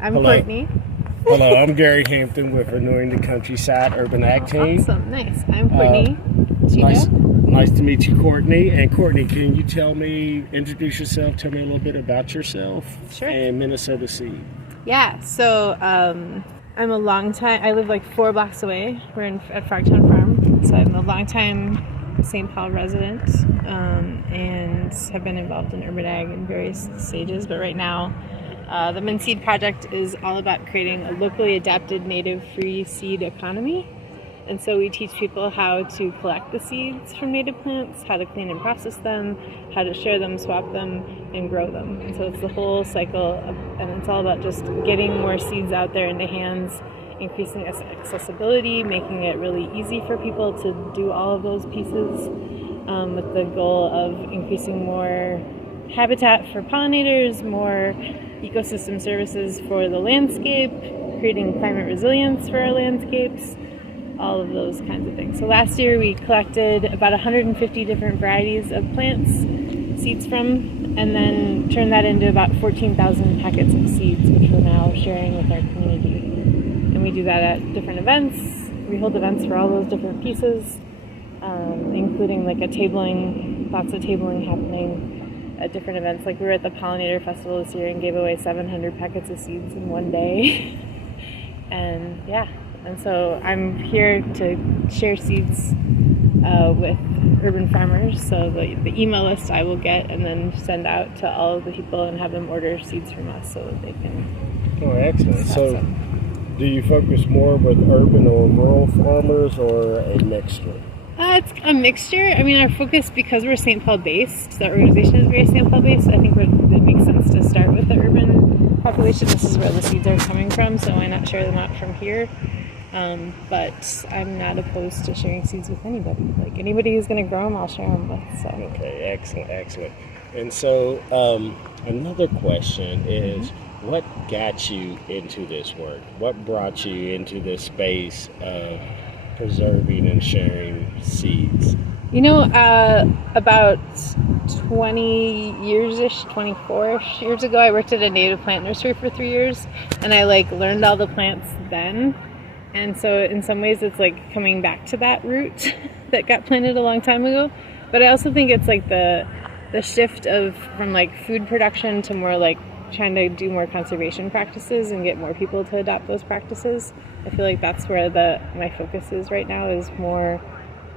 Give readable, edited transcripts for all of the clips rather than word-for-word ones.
I'm Hello. Courtney. Hello, I'm Gary Hampton with Renewing the Countryside Urban Ag Team. Awesome, nice. I'm Courtney Tchida. Nice to meet you, Courtney. And Courtney, can you introduce yourself, tell me a little bit about yourself Sure. and Minnesota Seed? Yeah, so I'm a I live like 4 blocks away. We're at Frogtown Farm. So I'm a longtime St. Paul resident and have been involved in urban ag in various stages. But right now, the Mint Seed Project is all about creating a locally adapted native free seed economy. And so we teach people how to collect the seeds from native plants, how to clean and process them, how to share them, swap them, and grow them. And so it's the whole cycle, and it's all about just getting more seeds out there into hands, increasing accessibility, making it really easy for people to do all of those pieces, with the goal of increasing more habitat for pollinators, more ecosystem services for the landscape, creating climate resilience for our landscapes, all of those kinds of things. So last year we collected about 150 different varieties of plants, seeds from, and then turned that into about 14,000 packets of seeds, which we're now sharing with our community. And we do that at different events. We hold events for all those different pieces, including like lots of tabling happening at different events. Like we were at the Pollinator Festival this year and gave away 700 packets of seeds in one day. And so I'm here to share seeds with urban farmers. So the email list I will get and then send out to all of the people and have them order seeds from us so that they can. Oh, excellent. So do you focus more with urban or rural farmers or a mixture? It's a mixture. I mean, our focus, because we're St. Paul based, the organization is very St. Paul based, I think it makes sense to start with the urban population. This is where the seeds are coming from, so why not share them out from here? But I'm not opposed to sharing seeds with anybody. Like anybody who's going to grow them, I'll share them with. So. Okay, excellent. And so another question is, what got you into this work? What brought you into this space of preserving and sharing seeds? You know, about 20 years-ish, 24-ish years ago, I worked at a native plant nursery for 3 years, and I learned all the plants then. And so in some ways it's like coming back to that root that got planted a long time ago. But I also think it's like the shift from food production to more like trying to do more conservation practices and get more people to adopt those practices. I feel like that's where my focus is right now, is more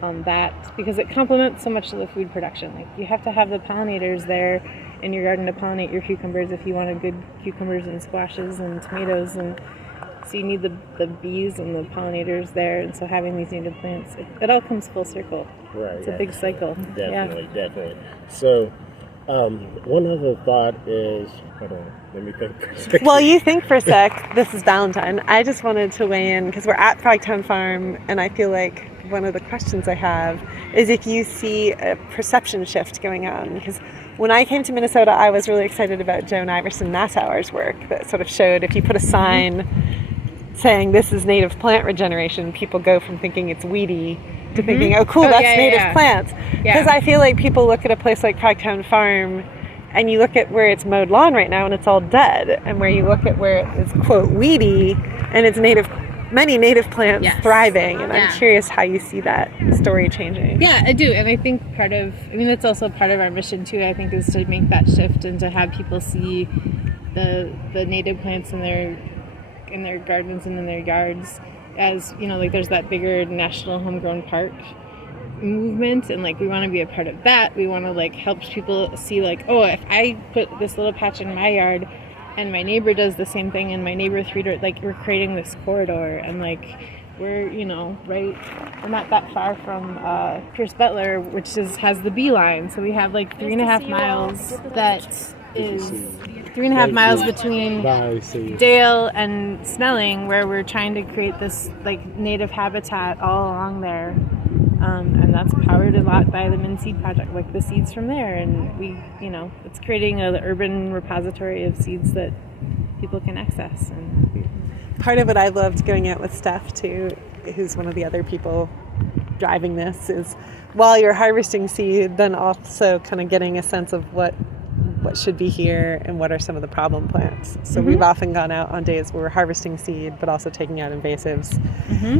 on that, because it complements so much of the food production. Like you have to have the pollinators there in your garden to pollinate your cucumbers if you want good cucumbers and squashes and tomatoes, and so you need the bees and the pollinators there, and so having these native plants, it all comes full circle. Right. It's a big cycle. Definitely. So, one other thought is, hold on, let me think for a second. Well, you think for a sec. This is Valentine. I just wanted to weigh in because we're at Frogtown Farm, and I feel like one of the questions I have is if you see a perception shift going on. Because when I came to Minnesota, I was really excited about Joan Iverson Nassauer's work that sort of showed if you put a sign saying this is native plant regeneration, people go from thinking it's weedy to thinking, oh cool, that's native plants. Because I feel like people look at a place like Frogtown Farm and you look at where it's mowed lawn right now and it's all dead, and where you look at where it is quote weedy and it's many native plants thriving, and I'm curious how you see that story changing. Yeah, I do, and I think that's also part of our mission too, I think, is to make that shift and to have people see the native plants in their gardens and in their yards as, there's that bigger national homegrown park movement, and we want to be a part of that. We want to help people see oh, if I put this little patch in my yard and my neighbor does the same thing and my neighbor 3 doors, we're creating this corridor, and we're we're not that far from Pierce Butler, which has the bee line, so we have 3.5 miles that is 3.5 miles between Dale and Snelling, where we're trying to create this native habitat all along there, and that's powered a lot by the Mint Seed Project, the seeds from there, and we, it's creating an urban repository of seeds that people can access. And part of what I loved going out with Steph too, who's one of the other people driving this, is while you're harvesting seed, then also kind of getting a sense of what what should be here and what are some of the problem plants. So we've often gone out on days where we're harvesting seed, but also taking out invasives.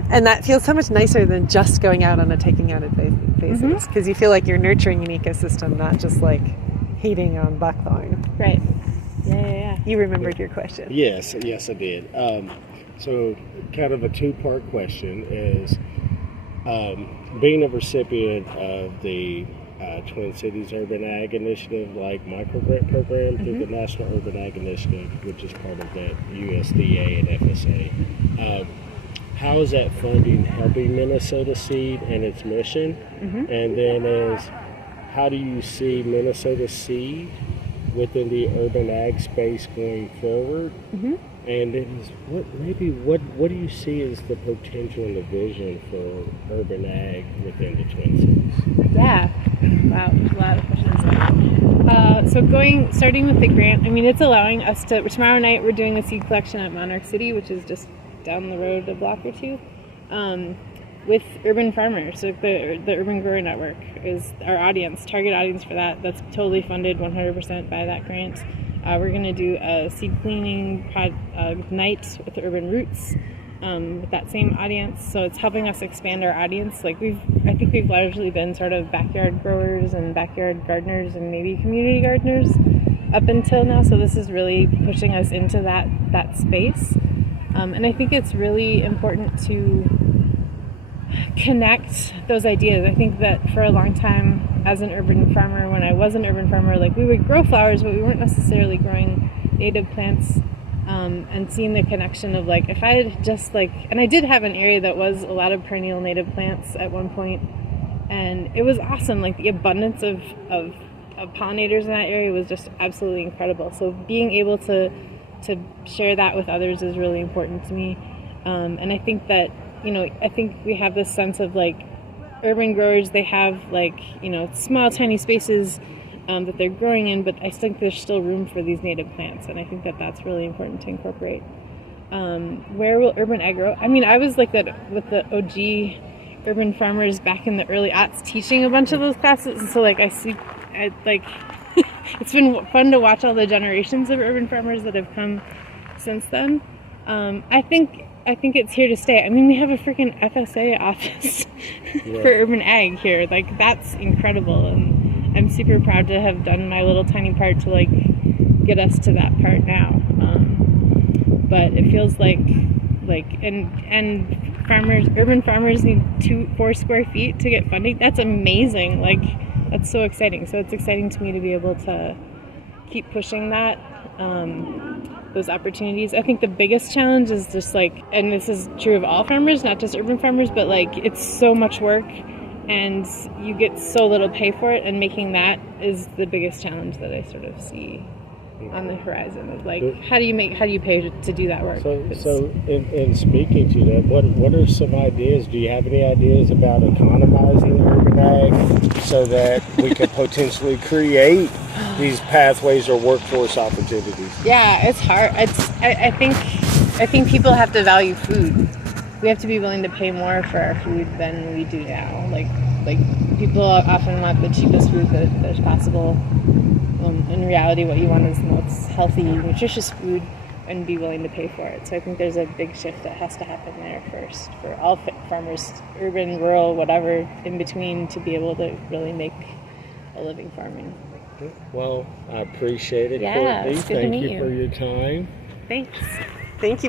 And that feels so much nicer than just going out on a taking out invasives, because you feel like you're nurturing an ecosystem, not just like hating on buckthorn. Right. Yeah. You remembered your question. Yes, I did. So kind of a two-part question is, being a recipient of the Twin Cities Urban Ag Initiative, like microgrant program through the National Urban Ag Initiative, which is part of the USDA and FSA. How is that funding helping Minnesota Seed and its mission? And then how do you see Minnesota Seed within the urban ag space going forward? And it is, what do you see as the potential and the vision for urban ag within the Twin Cities? Yeah. Wow, there's a lot of questions. So starting with the grant, I mean, it's allowing us to, tomorrow night we're doing a seed collection at Monarch City, which is just down the road a block or two, with urban farmers. So the Urban Grower Network is our audience, target audience for that. That's totally funded 100% by that grant. We're going to do a seed cleaning night with the Urban Roots with that same audience. So it's helping us expand our audience. Like I think we've largely been sort of backyard growers and backyard gardeners and maybe community gardeners up until now. So this is really pushing us into that space. And I think it's really important to connect those ideas. I think that for a long time as an urban farmer, when I was an urban farmer, like we would grow flowers, but we weren't necessarily growing native plants, and seeing the connection of like, if I had just like, and I did have an area that was a lot of perennial native plants at one point, and it was awesome. Like the abundance of pollinators in that area was just absolutely incredible. So being able to share that with others is really important to me. And I think that, I think we have this sense of like urban growers, they have like, small, tiny spaces that they're growing in, but I think there's still room for these native plants. And I think that that's really important to incorporate. Where will urban ag grow? I mean, I was like that with the OG urban farmers back in the early aughts teaching a bunch of those classes. And so like it's been fun to watch all the generations of urban farmers that have come since then. I think it's here to stay. I mean, we have a freaking FSA office for urban ag here. Like, that's incredible, and I'm super proud to have done my little tiny part to like get us to that part now. But it feels like urban farmers need 4 square feet to get funding. That's amazing. Like, that's so exciting. So it's exciting to me to be able to keep pushing that. Those opportunities. I think the biggest challenge is just like, and this is true of all farmers, not just urban farmers, but like it's so much work and you get so little pay for it, and making that is the biggest challenge that I sort of see on the horizon of like, how do you pay to do that work? So in speaking to that, what are some ideas? Do you have any ideas about economizing urban ag so that we can potentially create these pathways or workforce opportunities? Yeah, it's hard. I think people have to value food. We have to be willing to pay more for our food than we do now. Like people often want the cheapest food that there's possible. In reality, what you want is the most healthy, nutritious food, and be willing to pay for it. So I think there's a big shift that has to happen there first for all farmers, urban, rural, whatever, in between, to be able to really make a living farming. Well, I appreciate it, Yeah, Courtney. it's good to Thank meet you you for your time. Thanks. Thank you.